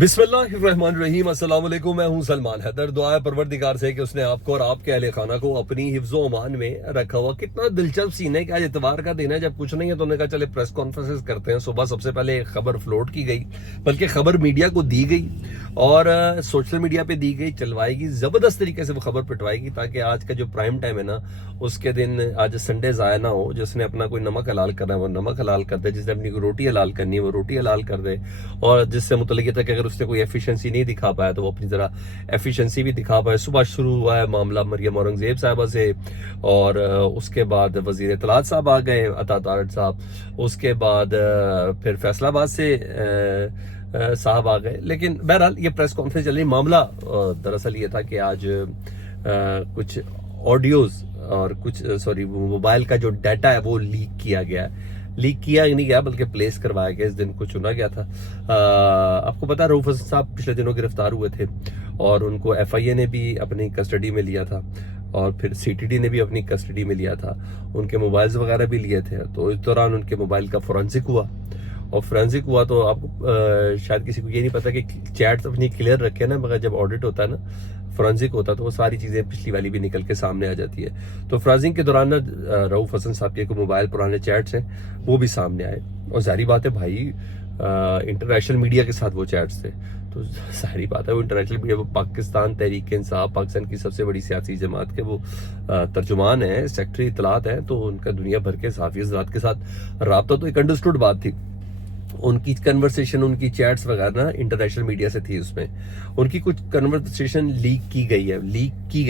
बिस्मिल्लाहिर्रहमानिर्रहीम। अस्सलाम वालेकुम। मैं हूं सलमान हैदर। दुआ है परवरदिगार से कि उसने आपको और आपके अहले खाना को अपनी हिफ्ज़ व अमान में रखा हुआ। कितना दिलचस्प सीन है कि आज इतवार का दिन है, जब कुछ नहीं है तो उन्होंने कहा चले प्रेस कॉन्फ्रेंसेस करते हैं। सुबह सबसे पहले एक खबर फ्लोट की गई, बल्कि खबर मीडिया को दी गई और सोशल मीडिया पे दी गई, चलवाएगी, जबरदस्त तरीके से वो खबर पिटवाएगी ताकि आज का जो प्राइम टाइम है ना, उसके दिन आज संडे ज़ाया ना हो। जिसने अपना कोई नमक हलाल करना है वो नमक हलाल कर दे, जिसने अपनी कोई रोटी हलाल करनी है वो रोटी हलाल कर दे, और जिससे मुतल्लिक है कि अगर उसने कोई एफिशिएंसी नहीं दिखा पाया तो वो अपनी जरा एफिशिएंसी भी दिखा पाए। सुबह शुरू हुआ है मामला मरियम औरंगजेब साहबा से, और उसके बाद वजीर इत्तलात साहब आ गए, अता तारड़ साहब, उसके बाद फिर फैसलाबाद से साहब आ गए। लेकिन बहरहाल ये प्रेस कॉन्फ्रेंस चल रही। मामला दरअसल ये था कि आज कुछ ऑडियोज और कुछ मोबाइल का जो डाटा है वो लीक किया गया है। लीक किया नहीं गया बल्कि प्लेस करवाया गया। इस दिन को चुना गया था। आपको पता है रऊफ हसन साहब पिछले दिनों गिरफ्तार हुए थे और उनको FIA ने भी अपनी कस्टडी में लिया था और फिर CTD ने भी अपनी कस्टडी में लिया था। उनके मोबाइल्स वगैरह भी लिए थे। तो इस दौरान उनके मोबाइल का फोरेंसिक हुआ, और फोरेंसिक हुआ तो आपको शायद किसी को ये नहीं पता कि चैट्स अपनी क्लियर रखे ना, मगर जब ऑडिट होता है ना, फोरेंसिक होता है, तो वो सारी चीज़ें पिछली वाली भी निकल के सामने आ जाती है। तो फोरेंसिक के दौरान ना रऊफ हसन साहब के मोबाइल पुराने चैट्स हैं वो भी सामने आए, और जाहिर बात है भाई इंटरनेशनल मीडिया के साथ वो चैट्स थे, तो सारी बात है वो इंटरनेशनल मीडिया, वो पाकिस्तान तहरीक इंसाफ, पाकिस्तान की सबसे बड़ी सियासी जमात के वो तर्जुमान हैं, सेक्रेटरी इत्तलात हैं, तो उनका दुनिया भर के सहाफ़ी हज़रात के साथ रब्ता तो एक अंडरस्टूड बात थी। उनकी कन्वर्सेशन, उनकी चैट्स वगैरह ना इंटरनेशनल मीडिया से थी। उसमें उनकी कुछ कन्वर्सेशन लीक की गई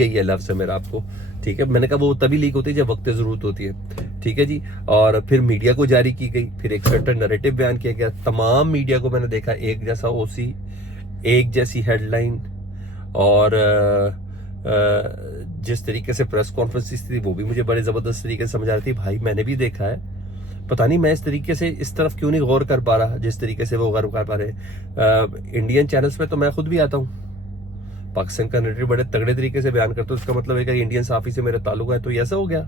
है, लफ्ज़ है मेरा आपको, ठीक है। मैंने कहा वो तभी लीक होती है जब वक्त ज़रूरत होती है, ठीक है जी। और फिर मीडिया को जारी की गई, फिर एक सर्टेन नैरेटिव बयान किया गया। तमाम मीडिया को मैंने देखा एक जैसा OC, एक जैसी हेडलाइन, और जिस तरीके से प्रेस कॉन्फ्रेंस थी वो भी मुझे बड़े ज़बरदस्त तरीके से समझ आ रही थी। भाई मैंने भी देखा है, पता नहीं मैं इस तरीके से इस तरफ क्यों नहीं गौर कर पा रहा जिस तरीके से वो गौर कर पा रहे। इंडियन चैनल्स पे तो मैं खुद भी आता हूँ, पाकिस्तान का नैरेटिव बड़े तगड़े तरीके से बयान करता हूँ। उसका मतलब है कि इंडियन सहाफ़ी से मेरा ताल्लुक है, तो ऐसा हो गया।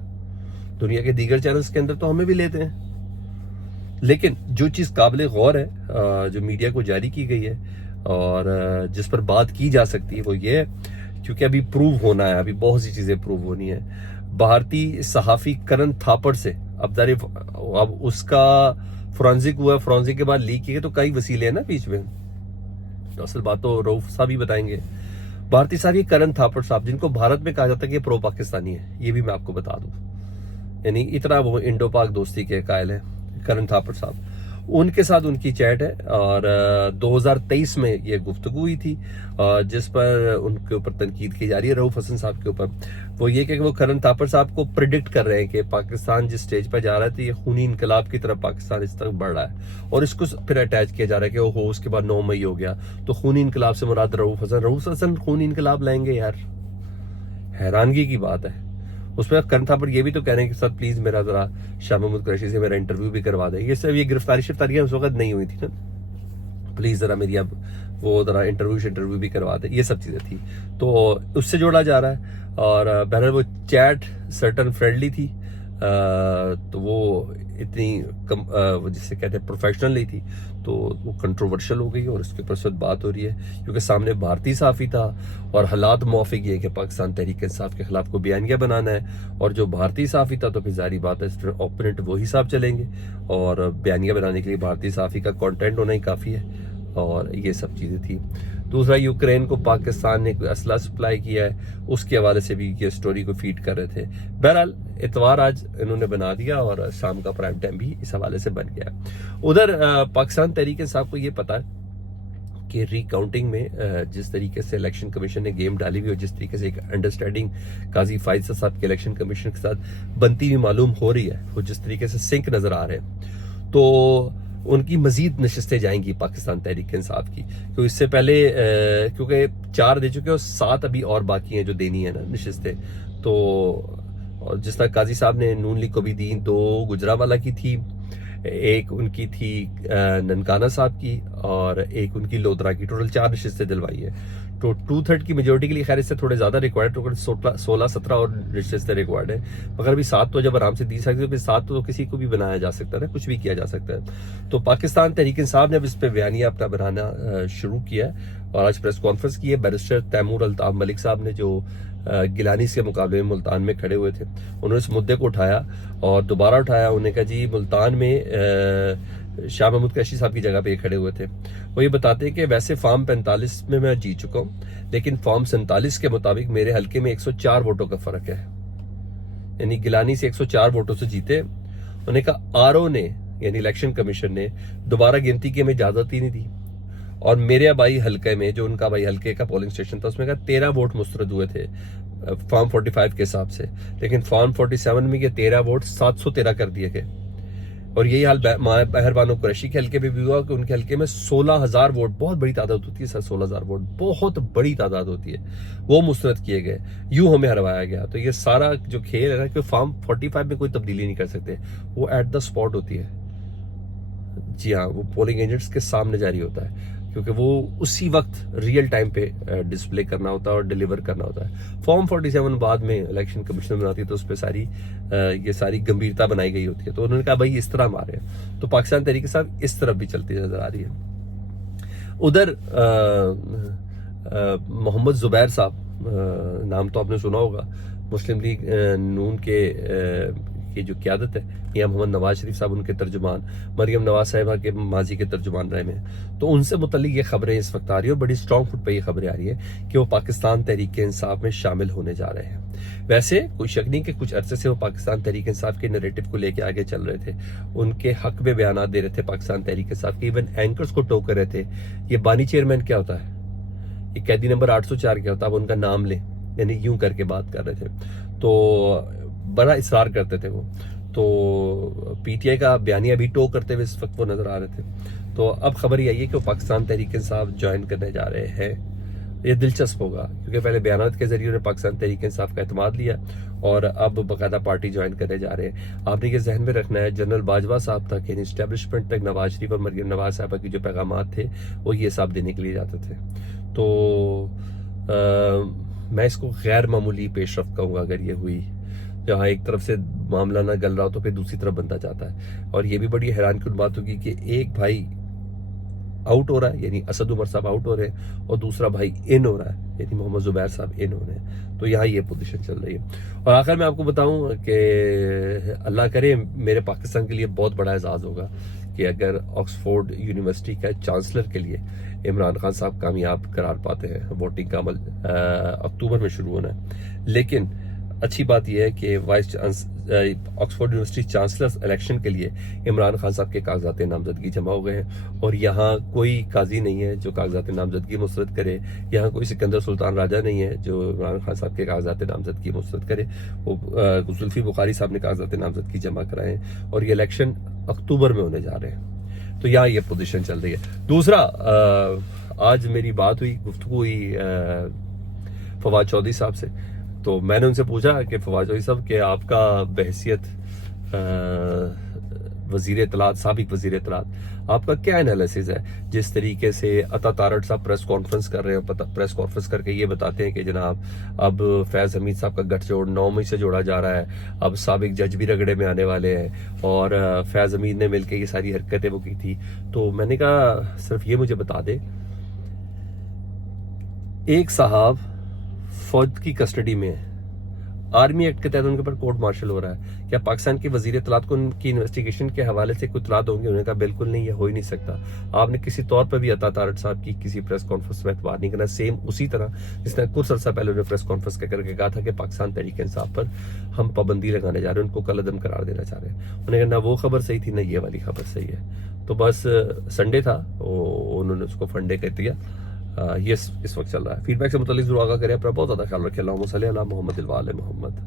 दुनिया के दीगर चैनल्स के अंदर तो हमें भी लेते हैं। लेकिन जो चीज़ काबिल गौर है, जो मीडिया को जारी की गई है और जिस पर बात की जा सकती है, वो ये है, क्योंकि अभी प्रूव होना है, अभी बहुत सी चीज़ें प्रूव होनी है। भारतीय सहाफ़ी करण थापड़ से अब उसका फोरेंसिक हुआ, फोरेंसिक के बाद लीक किए, तो कई वसीले हैं ना बीच में। तो असल बात तो रऊफ साहब ही बताएंगे। भारतीय सहाफ़ी करण थापड़ साहब, जिनको भारत में कहा जाता है कि प्रो पाकिस्तानी है, ये भी मैं आपको बता दूं, यानी इतना वो इंडो पाक दोस्ती के कायल है करण थापड़ साहब। उनके साथ उनकी चैट है, और 2023 में ये गुफ्तगू हुई थी, जिस पर उनके ऊपर तनकीद की जा रही है रऊफ हसन साहब के ऊपर। वो ये कि वो करण थापड़ साहब को प्रिडिक्ट कर रहे हैं कि पाकिस्तान जिस स्टेज पर जा रहा है तो ये खूनी इनकलाब की तरफ पाकिस्तान इस तरफ बढ़ रहा है, और इसको फिर अटैच किया जा रहा है कि ओहो उसके बाद 9 मई हो गया तो खूनी इनकलाब से मुराद रऊफ हसन खूनी इनकलाब लाएंगे। यार हैरानगी की बात है। उसमें करण थापड़ ये भी तो कह रहे हैं कि सर प्लीज मेरा जरा शाह महमूद कुरैशी से मेरा इंटरव्यू भी करवा दें। ये सब ये गिरफ्तारी उस वक्त नहीं हुई थी ना, प्लीज जरा मेरी अब वो जरा इंटरव्यू भी करवा दें। ये सब चीजें थी, तो उससे जोड़ा जा रहा है। और बहरहाल वो चैट सर्टन फ्रेंडली थी, तो वो इतनी कम वो जिसे कहते हैं प्रोफेशनल नहीं थी, तो वो कंट्रोवर्शियल हो गई और इसके ऊपर सब बात हो रही है, क्योंकि सामने भारतीय सहाफ़ी था और हालात मौफिक ये कि पाकिस्तान तहरीक इंसाफ के खिलाफ को बयानिया बनाना है, और जो भारतीय सहाफ़ी था तो फिर जारी बात है ओपोनेंट वही साहब चलेंगे, और बयानिया बनाने के लिए भारतीय सहाफ़ी का कंटेंट होना ही काफ़ी है, और ये सब चीज़ें थी। दूसरा, यूक्रेन को पाकिस्तान ने कोई असला सप्लाई किया है, उसके हवाले से भी ये स्टोरी को फीड कर रहे थे। बहरहाल इतवार आज इन्होंने बना दिया और शाम का प्राइम टाइम भी इस हवाले से बन गया। उधर पाकिस्तान तहरीक इंसाफ को ये पता है कि रिकाउंटिंग में जिस तरीके से इलेक्शन कमीशन ने गेम डाली हुई और जिस तरीके से एक अंडरस्टैंडिंग काजी फायद साहब के इलेक्शन कमीशन के साथ बनती हुई मालूम हो रही है, वो जिस तरीके से सिंक नजर आ रहे हैं, तो उनकी मजीद नशस्तें जाएंगी पाकिस्तान तहरीक इंसाफ की। तो इससे पहले क्योंकि 4 दे चुके और 7 अभी और बाकी हैं जो देनी है ना नशस्तें। तो और जिस तरह काजी साहब ने नून लीग को भी दी, 2 गुजरावाला की थी, ایک ان کی تھی ننکانہ صاحب کی اور ایک ان کی لودھرا کی، ٹوٹل 4 نشستیں دلوائی ہیں. تو 2/3 کی میجورٹی کے لیے خیر اس سے تھوڑے زیادہ ریکوائرڈ، 16-17 اور نشستیں ریکوائرڈ ہیں، مگر ابھی 7 تو جب آرام سے دی سکتے، پھر 7 تو کسی کو بھی بنایا جا سکتا ہے، کچھ بھی کیا جا سکتا ہے. تو پاکستان تحریک انصاف نے اب اس پہ بیانیہ اپنا بنانا شروع کیا ہے اور آج پریس کانفرنس کی ہے. بیرسٹر تیمور الطاف ملک صاحب نے جو گیلانی کے مقابلے میں ملتان میں کھڑے ہوئے تھے، انہوں نے اس مدعے کو اٹھایا اور دوبارہ اٹھایا. انہوں نے کہا جی ملتان میں شاہ محمود قریشی صاحب کی جگہ پہ یہ کھڑے ہوئے تھے. وہ یہ بتاتے ہیں کہ ویسے فارم 45 میں جیت چکا ہوں، لیکن فارم 47 کے مطابق میرے حلقے میں 104 ووٹوں کا فرق ہے، یعنی گیلانی سے 104 ووٹوں سے جیتے. انہوں نے کہا آر او نے یعنی الیکشن کمیشن نے دوبارہ گنتی کی ہمیں اجازت ہی نہیں دی، اور میرے آبائی حلقے میں جو ان کا آبائی حلقے کا پولنگ اسٹیشن تھا اس میں کہا 13 ووٹ مسترد ہوئے تھے فارم 45 کے حساب سے، لیکن فارم 47 میں یہ 13 ووٹ 713 کر دیے گئے. اور یہی حال بہر بانو قریشی کے حلقے پہ بھی ہوا کہ ان کے حلقے میں 16,000 ووٹ، بہت بڑی تعداد ہوتی ہے سر، 16,000 ووٹ بہت بڑی تعداد ہوتی ہے، وہ مسترد کیے گئے، یوں ہمیں ہروایا گیا. تو یہ سارا جو کھیل ہے نا کہ فارم 45 میں کوئی تبدیلی نہیں کر سکتے، وہ ایٹ دا اسپاٹ ہوتی ہے. جی ہاں، وہ پولنگ ایجنٹس کے سامنے جاری ہوتا ہے، کیونکہ وہ اسی وقت ریئل ٹائم پہ ڈسپلے کرنا ہوتا ہے اور ڈیلیور کرنا ہوتا ہے. فارم 47 بعد میں الیکشن کمیشن بناتی ہے تو اس پہ یہ ساری گمبھیرتا بنائی گئی ہوتی ہے. تو انہوں نے کہا بھائی اس طرح مارے ہیں. تو پاکستان تحریک صاحب اس طرف بھی چلتی نظر آ رہی ہے. ادھر محمد زبیر صاحب، نام تو آپ نے سنا ہوگا، مسلم لیگ نون کے جو قیادت ہے، میاں محمد نواز شریف صاحب ان کے ترجمان، مریم نواز صاحبہ کے ماضی کے ترجمان رہے ہیں. تو ان سے متعلق یہ خبریں اس وقت آ رہی ہیں اور بڑی اسٹرانگ فٹ پہ یہ خبریں آ رہی ہیں کہ وہ پاکستان تحریک انصاف میں شامل ہونے جا رہے ہیں. ویسے کوئی شک نہیں کہ کچھ عرصے سے وہ پاکستان تحریک انصاف کے نیریٹو کو لے کے آگے چل رہے تھے، ان کے حق میں بیانات دے رہے تھے پاکستان تحریک انصاف کے، ایون اینکرز کو ٹوک کر رہے تھے. یہ بانی چیئرمین کیا ہوتا ہے، یہ قیدی نمبر 804 کیا ہوتا ہے، اب ان کا نام لیں، یعنی یوں کر کے بات کر رہے تھے. تو بڑا اصرار کرتے تھے وہ. تو پی ٹی آئی کا بیانیہ بھی ٹو کرتے ہوئے اس وقت وہ نظر آ رہے تھے. تو اب خبر یہ ہے کہ وہ پاکستان تحریک انصاف جوائن کرنے جا رہے ہیں. یہ دلچسپ ہوگا کیونکہ پہلے بیانات کے ذریعے انہوں نے پاکستان تحریک انصاف کا اعتماد لیا اور اب باقاعدہ پارٹی جوائن کرنے جا رہے ہیں. آپ نے یہ ذہن میں رکھنا ہے جنرل باجوہ صاحب تک، یعنی اسٹیبلشمنٹ تک نواز شریف اور مریم نواز صاحبہ کی جو پیغامات تھے وہ یہ حساب دینے کے لیے جاتے تھے. تو میں اس کو غیر معمولی پیش رفت کہوں گا اگر یہ ہوئی، جہاں ایک طرف سے معاملہ نہ گل رہا ہو تو پھر دوسری طرف بنتا جاتا ہے. اور یہ بھی بڑی حیران کن بات ہوگی کہ ایک بھائی آؤٹ ہو رہا ہے یعنی اسد عمر صاحب آؤٹ ہو رہے ہیں اور دوسرا بھائی ان ہو رہا ہے یعنی محمد زبیر صاحب ان ہو رہے ہیں. تو یہاں یہ پوزیشن چل رہی ہے. اور آخر میں آپ کو بتاؤں کہ اللہ کرے میرے پاکستان کے لیے بہت بڑا اعزاز ہوگا کہ اگر آکسفورڈ یونیورسٹی کا چانسلر کے لیے عمران خان صاحب کامیاب قرار پاتے ہیں. ووٹنگ کا عمل اکتوبر میں شروع ہونا ہے، لیکن اچھی بات یہ ہے کہ آکسفورڈ یونیورسٹی چانسلر الیکشن کے لیے عمران خان صاحب کے کاغذات نامزدگی جمع ہو گئے ہیں اور یہاں کوئی قاضی نہیں ہے جو کاغذات نامزدگی مسترد کرے، یہاں کوئی سکندر سلطان راجہ نہیں ہے جو عمران خان صاحب کے کاغذات نامزدگی مسترد کرے. وہ زلفی بخاری صاحب نے کاغذات نامزدگی جمع کرائے ہیں اور یہ الیکشن اکتوبر میں ہونے جا رہے ہیں. تو یہاں یہ پوزیشن چل رہی ہے. دوسرا، آج میری بات ہوئی، گفتگو ہوئی فواد چودھری صاحب سے. تو میں نے ان سے پوچھا کہ فواد چودھری صاحب کہ آپ کا بحیثیت وزیر اطلاعات، سابق وزیر اطلاعات، آپ کا کیا انالیسز ہے جس طریقے سے عطا تارڑ صاحب پریس کانفرنس کر رہے ہیں، پریس کانفرنس کر کے یہ بتاتے ہیں کہ جناب اب فیض حمید صاحب کا گٹھ جوڑ 9 مئی سے جوڑا جا رہا ہے، اب سابق جج بھی رگڑے میں آنے والے ہیں اور فیض حمید نے مل کے یہ ساری حرکتیں وہ کی تھی. تو میں نے کہا صرف یہ مجھے بتا دے، ایک صاحب فوج کی کسٹڈی میں ہے، آرمی ایکٹ کے تحت ان کے پر کورٹ مارشل ہو رہا ہے، کیا پاکستان کے وزیر اطلاعات کو ان کی انویسٹیگیشن کے حوالے سے کوئی اطلاعات ہوں گی؟ انہوں نے کہا بالکل نہیں، یہ ہو ہی نہیں سکتا. آپ نے کسی طور پر بھی عطا تارڑ صاحب کی کسی پریس کانفرنس میں اعتبار نہیں کرنا، سیم اسی طرح جس نے کچھ عرصہ پہلے انہوں نے پریس کانفرنس کر کے کہا تھا کہ پاکستان تحریک انصاف پر ہم پابندی لگانے جا رہے ہیں، ان کو کالعدم قرار دینا چاہ رہے ہیں. انہوں نے کہا نہ وہ خبر صحیح تھی نہ یہ والی خبر صحیح ہے. تو بس سنڈے تھا، انہوں نے اس کو فنڈے کر دیا. یہ اس وقت چل رہا ہے. فیڈ بیک سے متعلق ضرور آگاہ کریں، اپنا بہت زیادہ خیال رکھیں. اللہم صلی علی محمد وعلی محمد.